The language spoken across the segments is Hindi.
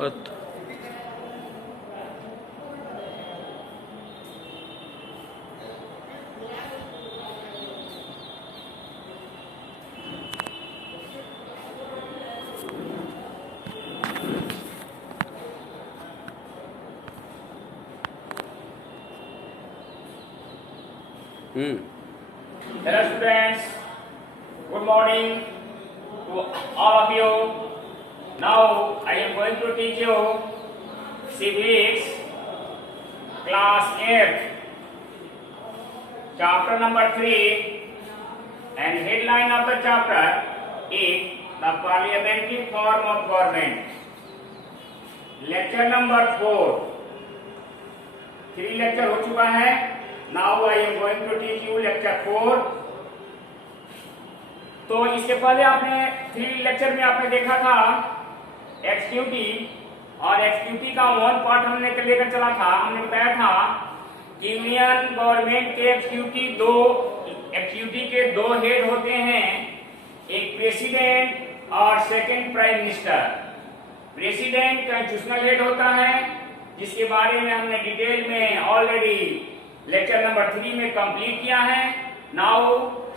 Earth. Hello students, good morning to all of you. Now I am going to teach you civics class 8 chapter number 3, and headline of the chapter is the parliamentary form of government. Lecture number 4, 3 lecture हो चुका है. Now I am going to teach you lecture 4. तो इसके पहले आपने 3 लेक्चर में आपने देखा था एक्सक्यूटिव, और एक्सक्यूटिव का 1 पार्ट हमने लेकर चला था. हमने बताया था कि यूनियन गवर्नमेंट के एक्सक्यूटिव के 2 हेड होते हैं, एक प्रेसिडेंट और second prime minister. President constitutional head होता है, जिसके बारे में हमने डिटेल में ऑलरेडी लेक्चर नंबर 3 में कंप्लीट किया है. नाउ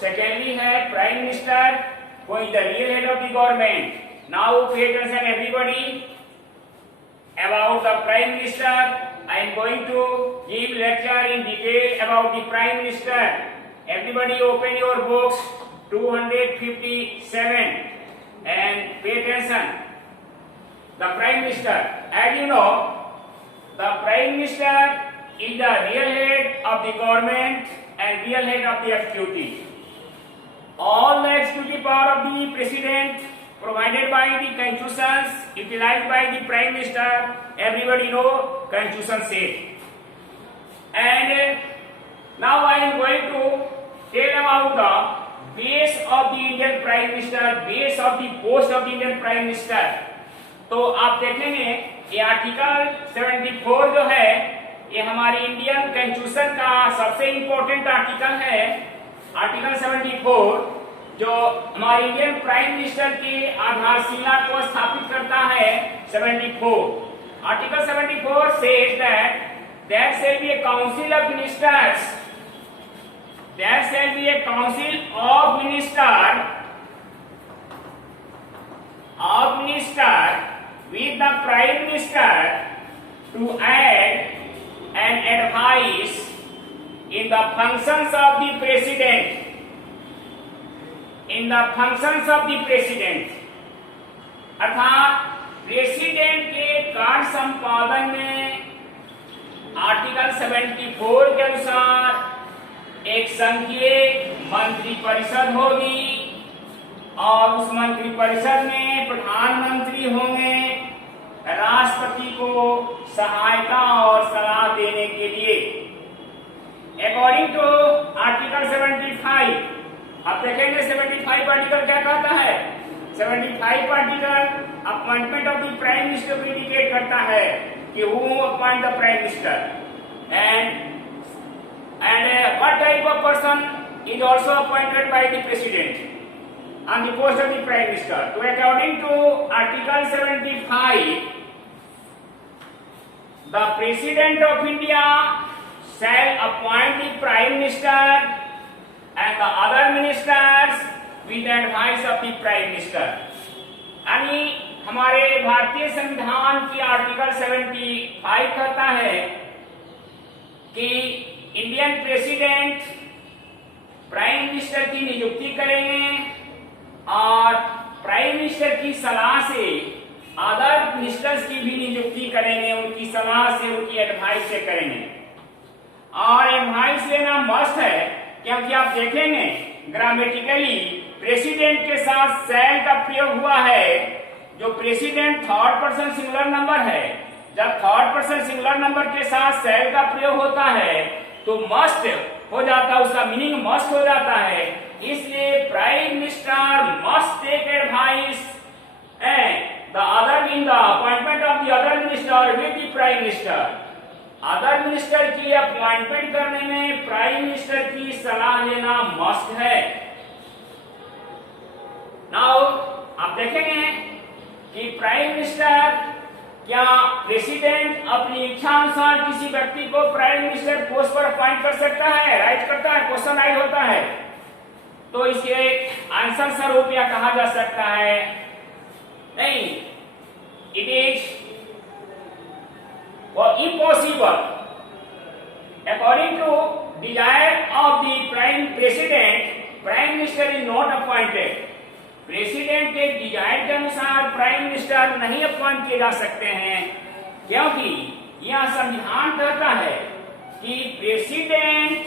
सेकेंडली है prime minister, who is the real head of the government. Now pay attention everybody about the prime minister. I am going to give lecture in detail about the prime minister. Everybody open your books 257 and pay attention. The prime minister, as you know, the prime minister is the real head of the government and real head of the executive. All the executive power of the president provided by the constitutions, utilized by the prime minister. Everybody know constitution says. And now I am going to tell about the base of the Indian prime minister, base of the post of the Indian prime minister. तो आप देखेंगे ये आर्टिकल 74 जो है, ये हमारे इंडियन कॉन्स्टिट्यूशन का सबसे इंपॉर्टेंट आर्टिकल है. आर्टिकल 74 जो हमारे इंडियन प्राइम मिनिस्टर की आधारशिला को स्थापित करता है. 74 article 74 says that there shall be a council of ministers, there shall be a council of minister with the prime minister to add and advise in the functions of the president, in the functions of the president. अर्थात प्रेसिडेंट के कार्य संपादन में आर्टिकल 74 के अनुसार एक संघीय मंत्री परिषद होगी, और उस मंत्री परिषद में प्रधानमंत्री होंगे राष्ट्रपति को सहायता और सलाह देने के लिए. अकॉर्डिंग टू आर्टिकल 75, आप देखेंगे 75 आर्टिकल क्या कहता है. 75 article appointment of the prime minister को इंडिकेट करता है कि who appoint the prime minister, and what type of person is also appointed by the president on the post of the prime minister. So according to article 75, the president of India shall appoint the prime minister and the other ministers with the advice of the prime minister. यानी हमारे भारतीय संविधान की आर्टिकल 75 कहता है कि इंडियन प्रेसिडेंट प्राइम मिनिस्टर की नियुक्ति करेंगे, और प्राइम मिनिस्टर की सलाह से अदर मिनिस्टर्स की भी नियुक्ति करेंगे, उनकी सलाह से, उनकी एडवाइस से करेंगे. और एडवाइस लेना मस्ट है, क्योंकि आप देखेंगे ग्रामेटिकली प्रेसिडेंट के साथ शैल का प्रयोग हुआ है. जो president third person singular number है, जब थर्ड पर्सन सिंगुलर नंबर के साथ शैल का प्रयोग होता है तो मस्ट हो जाता है, उसका मीनिंग मस्ट हो जाता है. इसलिए prime minister must take advice and the other in the appointment of the other minister with the prime minister. Other minister की अपॉइंटमेंट करने में प्राइम मिनिस्टर की सलाह लेना मस्ट है. नाउ आप देखेंगे कि प्राइम मिनिस्टर क्या प्रेसिडेंट अपनी इच्छा अनुसार किसी व्यक्ति को प्राइम मिनिस्टर पोस्ट पर अपॉइंट कर सकता है, राइट करता है, क्वेश्चन राइट होता है? तो इसके आंसर स्वरूप यह कहा जा सकता है नहीं, it is impossible according to desire of the prime president, prime minister is not appointed. President के डिजायर के अनुसार प्राइम मिनिस्टर नहीं अपॉइंट किए जा सकते हैं, क्योंकि यह संविधान कहता है कि प्रेसिडेंट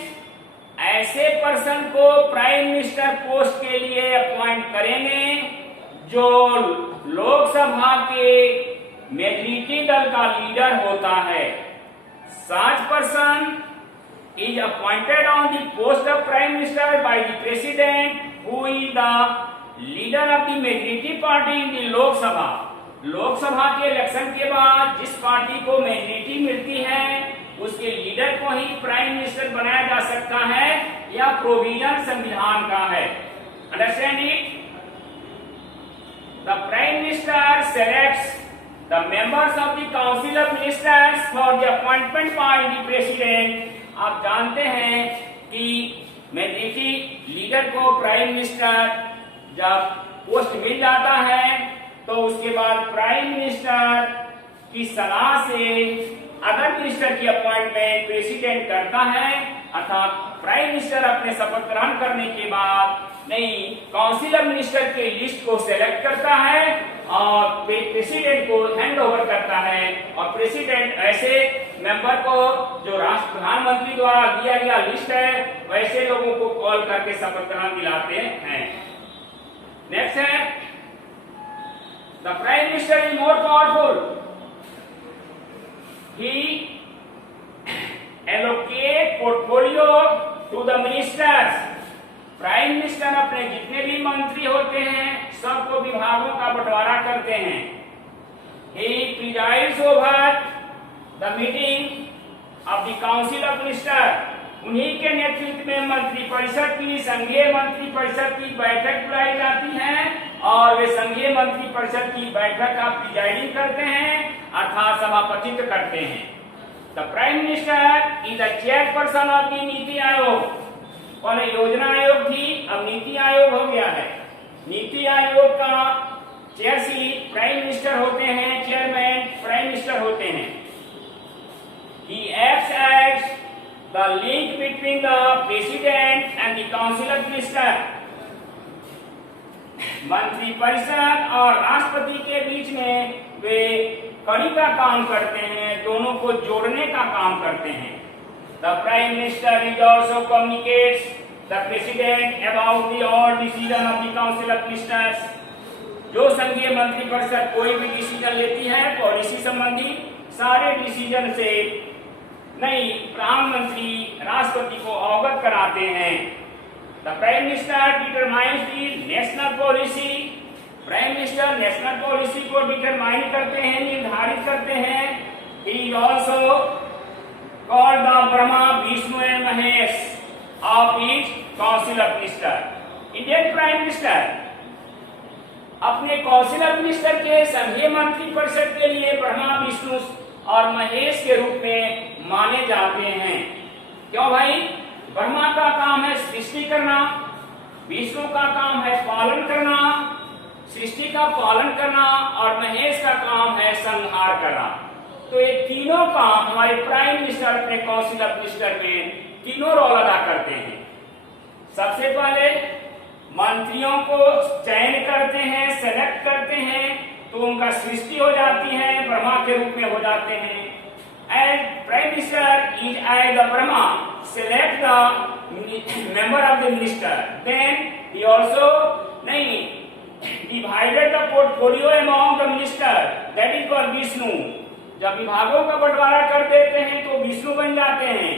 ऐसे पर्सन को प्राइम मिनिस्टर पोस्ट के लिए अपॉइंट करेंगे जो लोकसभा के मेजोरिटी दल का लीडर होता है। Such person is appointed on the post of prime minister by the president who is the leader of the majority party in the Lok Sabha. Lok Sabha के इलेक्शन के बाद जिस पार्टी को मेजोरिटी मिलती है उसके लीडर को ही प्राइम मिनिस्टर बनाया जा सकता है, यह प्रोविजन संविधान का है। Understand it? The prime minister selects the members of the council of ministers for the appointment by the president। आप जानते हैं कि मेजोरिटी लीडर को प्राइम मिनिस्टर जब पोस्ट मिल जाता है तो उसके बाद प्राइम मिनिस्टर की सलाह से अदर मिनिस्टर की अपॉइंटमेंट प्रेसिडेंट करता है, अर्थात प्राइम मिनिस्टर अपने शपथ ग्रहण करने के बाद नहीं काउंसिल ऑफ मिनिस्टर के लिस्ट को सिलेक्ट करता है और प्रेसिडेंट को हैंड ओवर करता है, और प्रेसिडेंट ऐसे मेंबर को जो राष्ट्र प्रधानमंत्री द्वारा दिया गया लिस्ट है वैसे लोगों को कॉल करके शपथ ग्रहण दिलाते हैं। नेक्स्ट है the prime minister is more powerful, he allocate portfolio to the ministers. Prime minister अपने जितने भी मंत्री होते हैं सबको विभागों का बंटवारा करते हैं। He presides over the meeting of the council of minister। उन्हीं के नेतृत्व में मंत्री परिषद की, संघीय मंत्री परिषद की बैठक बुलाई जाती है और वे संघीय मंत्री परिषद की बैठक का प्रिजाइडिंग करते हैं, अर्थात सभापतित्व करते हैं। The prime minister is the chairperson of the NITI Aayog. पहले योजना आयोग थी, अब नीति आयोग हो गया है। नीति आयोग का चेयर सीट प्राइम मिनिस्टर होते हैं, चेयरमैन प्राइम मिनिस्टर होते हैं। He acts as the link between the president and the council of minister। मंत्री परिषद और राष्ट्रपति के बीच में वे कड़ी का काम करते हैं, दोनों को जोड़ने का काम करते हैं। The prime minister is also communicates the president about the all decision of the council of ministers। जो संघीय मंत्री परिषद कोई भी डिसीजन लेती है पॉलिसी संबंधी सारे डिसीजन से नहीं प्रधानमंत्री राष्ट्रपति को अवगत कराते हैं। The prime minister determines the national policy. Prime minister national policy को डिटरमाइन करते हैं, निर्धारित करते हैं। He is also called the Brahma Vishnu and Mahesh of each council of minister. Indian prime minister अपने काउंसिल ऑफ मिनिस्टर के संघीय मंत्री परिषद के लिए ब्रह्मा विष्णु और महेश के रूप में माने जाते हैं। क्यों भाई? ब्रह्मा का काम है सृष्टि करना, विष्णु का काम है पालन करना, सृष्टि का पालन करना, और महेश का काम है संहार करना। तो ये तीनों काम हमारे प्राइम मिनिस्टर अपने काउंसिल ऑफ मिनिस्टर में तीनों रोल अदा करते हैं। सबसे पहले मंत्रियों को चयन करते हैं, सेलेक्ट करते हैं, तो उनका सृष्टि हो जाती है, ब्रह्मा के रूप में हो जाते हैं। And prime minister is as the Brahma select the member of the minister, then he also नहीं divided the portfolio among the minister, that is called Vishnu. जब विभागों का बंटवारा कर देते हैं तो विष्णु बन जाते हैं,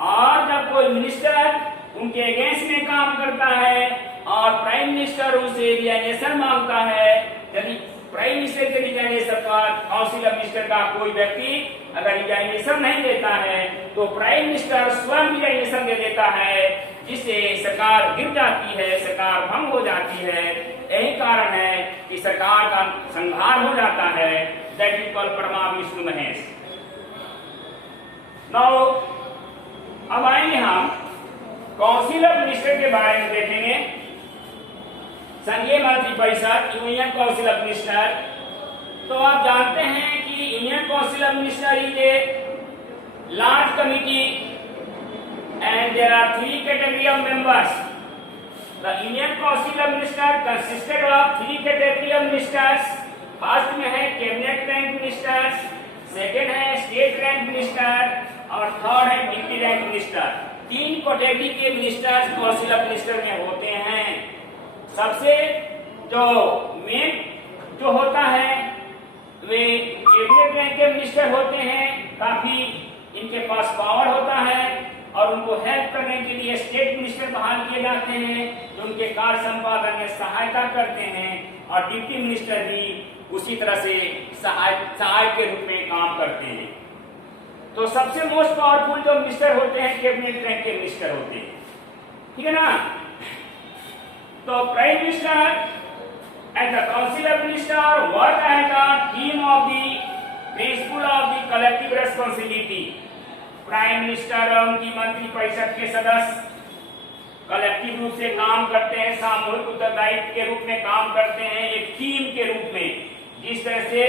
और जब कोई मिनिस्टर उनके अगेंस्ट में काम करता है और प्राइम मिनिस्टर उनसे रिजाइनेशन मांगता है, यदि प्राइम मिनिस्टर के रिजाइनेशन पर काउंसिल ऑफ मिनिस्टर का कोई व्यक्ति अगर रिजाइनेशन नहीं देता है तो प्राइम मिनिस्टर स्वयं रिजाइनेशन दे देता है, जिससे सरकार गिर जाती है, सरकार भंग हो जाती है। यही कारण है कि सरकार का संहार हो जाता है। That is called Brahma Vishnu Mahesh. Now अब आएंगे हम काउंसिल ऑफ मिनिस्टर के बारे में देखेंगे। संघीय मंत्री परिषद, यूनियन काउंसिल ऑफ मिनिस्टर। तो आप जानते हैं कि union council of minister is a large committee and there are three category of members. The Indian Council of Ministers consisted of three category of ministers. First में है कैबिनेट रैंक मिनिस्टर्स, सेकंड है स्टेट रैंक मिनिस्टर और थर्ड है डिप्टी रैंक मिनिस्टर। तीन कैटेगरी के मिनिस्टर्स काउंसिल ऑफ मिनिस्टर में होते हैं। सबसे जो मेन जो होता है वे कैबिनेट रैंक के मिनिस्टर होते हैं। काफी इनके पास पावर होता है और उनको हेल्प करने के लिए स्टेट मिनिस्टर बहाल किए जाते हैं जो उनके कार्य संपादन में सहायता करते हैं और डिप्टी मिनिस्टर भी उसी तरह से सहायक के रूप में काम करते हैं। तो सबसे मोस्ट पावरफुल जो मिनिस्टर होते हैं कैबिनेट रैंक के मिनिस्टर होते हैं, ठीक है ना। तो prime minister and the council of minister work as the team of the principal of the collective responsibility. Prime minister और उनकी मंत्री परिषद के सदस्य कलेक्टिव रूप से काम करते हैं, सामूहिक उत्तरदायित्व के रूप में काम करते हैं, एक टीम के रूप में। जिस तरह से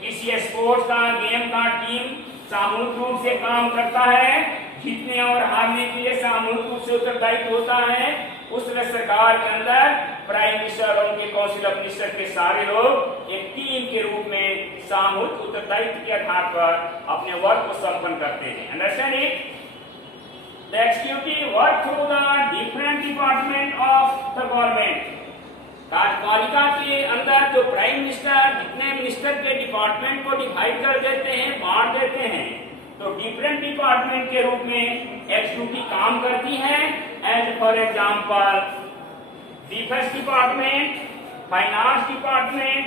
किसी स्पोर्ट्स का गेम का टीम सामूहिक रूप से काम करता है, जीतने और हारने के लिए सामूहिक रूप से उत्तरदायित्व होता है, उस तरह सरकार के अंदर प्राइम मिनिस्टर और उनके काउंसिल ऑफ मिनिस्टर के सारे लोग एक टीम के रूप में सामूहिक उत्तरदायित्व के आधार पर अपने वर्क को संपन्न करते हैं। Understand it? The executive work through the different department of the government. कार्यपालिका के अंदर जो प्राइम मिनिस्टर जितने मिनिस्टर के डिपार्टमेंट को डिवाइड कर देते हैं, बांट देते हैं, तो डिफरेंट डिपार्टमेंट के रूप में एक्जीक्यूटिव काम करती है। As for example defence department, finance department,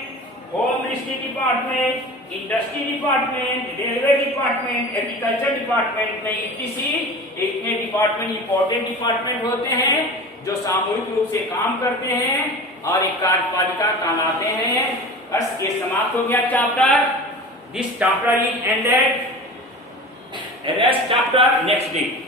home ministry department, industry department, railway department, agriculture department में इतने डिपार्टमेंट इंपॉर्टेंट डिपार्टमेंट होते हैं जो सामूहिक रूप से काम करते हैं और एक कार्यपालिका कहलाते हैं। बस ये समाप्त हो गया chapter. This chapter is ended. Rest chapter next week.